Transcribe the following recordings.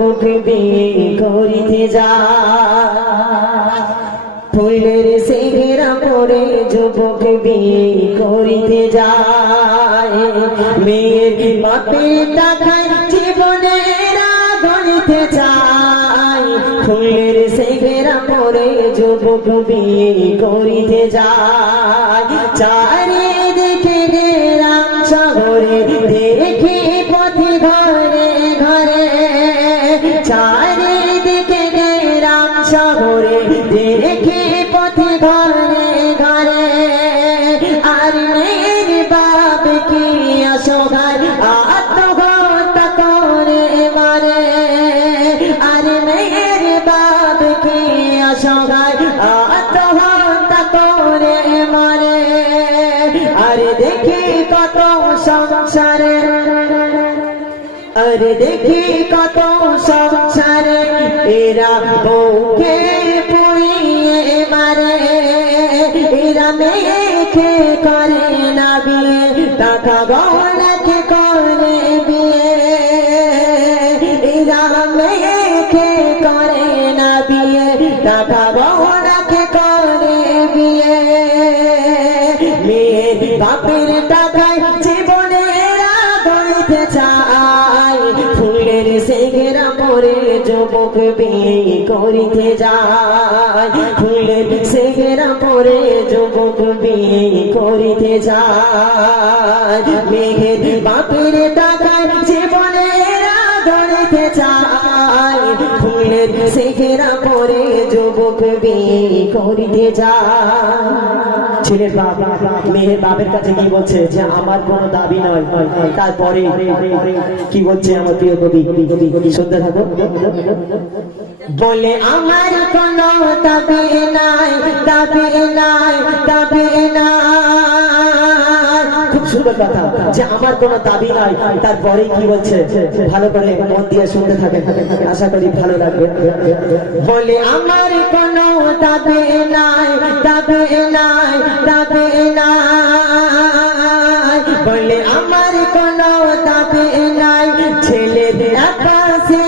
যুবক বিয়ে করিতে যায় ফুলের সেহেরা পরে যুবক বিয়ে করিতে যায় মেয়ের বাপের টাকায় জীবনের গড়িতে যায় ফুলের সেহেরা পরে যুবক বিয়ে করিতে যায় চারিদিকে গ্রাম শহরে দেখি পথে ঘরে ঘরে চারিদিকে গ্রাম শহরে দেখি পথে ঘরে ঘরে আর মেয়ের বাপ কি অসহায় আত্মহত্যা করে মারে আর মেয়ের বাপ কি অসহায় আত্মহত্যা করে মারে আরে দেখি কত সংসারে আরে দেখি কত সংসারে এরা বউকে পুড়িয়ে মারে এরা মেয়েকে করে না বিয়ে টাকা বউলাকে করে বিয়ে এরা মেয়েকে করে না বিয়ে টাকা বউলাকে করে বিয়ে মেয়ের বাপের টাকায় জীবনেরা গড়িতে চায় ফুলের সেহেরা পরে যুবক বিয়ে করিতে যায় ফুলের সেহেরা পরে যুবক বিয়ে করিতে যায় মেয়ের বাপের টাকায় জীবনেরা গড়িতে চায় ফুলের সেহেরা পরে যুবক বিয়ে করিতে যায় ছেলের বাপ মেয়ের বাপের কাছে কি বলছে যে আমার কোনো দাবি নয় তারপরে কি বলছে আমার প্রিয় কবি শুনতে থাকো বলে আমার কোনো দাবি নাই দাবি নাই দাবি নাই খুব সুন্দর কথা যে আমার কোনো দাবি নাই তারপরে কি বলছে ভালো করে মন দিয়ে শুনতে থাকেন আশা করি ভালো লাগবে বলে আমার কোনো দাবি নাই দাবি নাই দাবি নাই বলে আমার কোনো দাবি নাই ছেলের আকাশে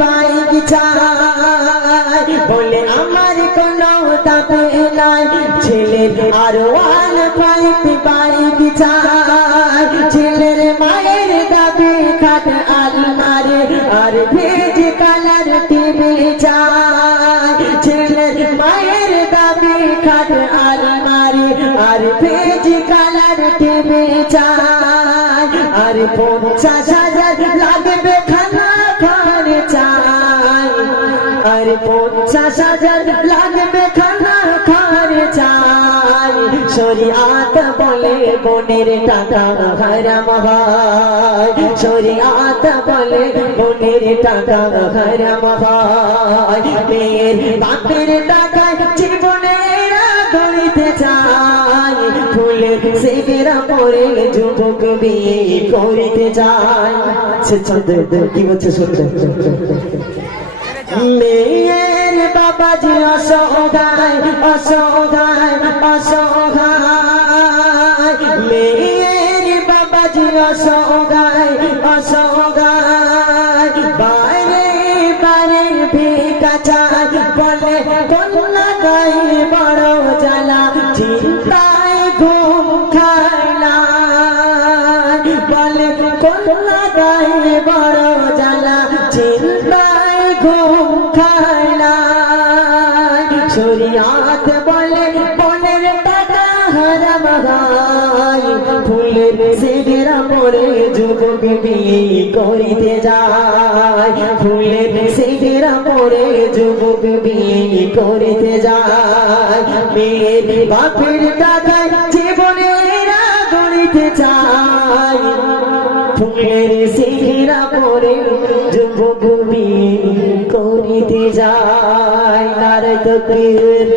বাইক চাই বলে আমার কোনো দাবি নাই ছেলের আরো আল পাইপ বাইক চাই ছেলের মায়ের দাবি খাট আলমারি আর ভেজ কালার টিভি চাই ছেলের মায়ের দাবি খাট আলমারি আর ভেজ কালার টিভি চাই আর 50,000 লাগবে খানা খরচাই আর 50,000 লাগবে খানা খরচাই শরিয়াত বলে বোনের টাকা হারাম হয় শরিয়াত বলে বোনের টাকা হারাম হয় মেয়ের বাপের টাকায় জীবনেরা গড়িতে চায় ফুলের সেহেরা পরে যুবক বিয়ে করিতে যায় সে কি বলছে শুনতে মেয়ের বাবাজি অসহায় অসহায় অসহায় মেয়ের বাবাজি অসহায় অসহায় বাইরে বাইরে ভিক্ষা চায় বলে কন্যা গায়ে বড় জ্বালা চিন্তায় ঘুম খায় না বলে কন্যা গায়ে বড় জ্বালা চিন্তায় ঘুম খায় না শরিয়াত বলে বোনের টাকা হারাম হয় ফুলের সেহেরা পরে যুবক বিয়ে করিতে যায় ফুলের সেহেরা পরে যুবক বিয়ে করিতে যায় মেয়ের বাপের টাকায় জীবনেরা গড়িতে চায় ফুলের সেহেরা পরে যুবক বিয়ে করিতে যায় নারে তকবীর।